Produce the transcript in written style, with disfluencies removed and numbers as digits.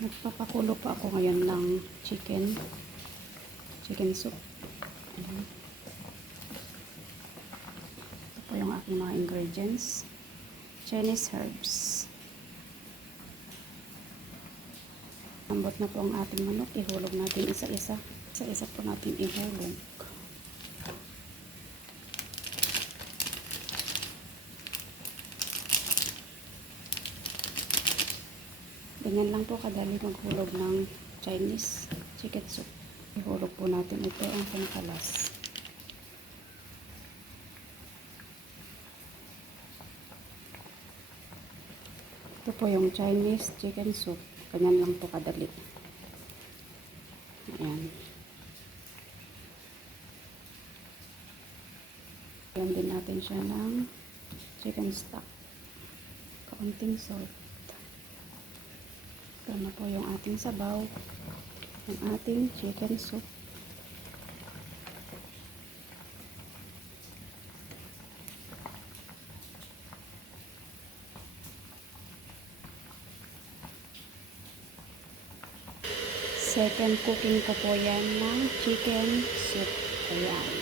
Nagpapakulo pa ako ngayon ng chicken soup. Ayan. Ito po yung aking mga ingredients. Chinese herbs. Ambot na po ang ating manok. Ihulog natin isa-isa. Isa-isa po natin ihulog. Ganyan lang po kadali maghulog ng Chinese chicken soup. Ihulog po natin ito ang pinakalas. Ito po yung Chinese chicken soup. Ganyan lang po kadali. Ayan. Ayan din natin siya ng chicken stock. Kaunting salt. Ito na po yung ating sabaw. Yung ating chicken soup. Second cooking ko po yan ng chicken soup. Ayan.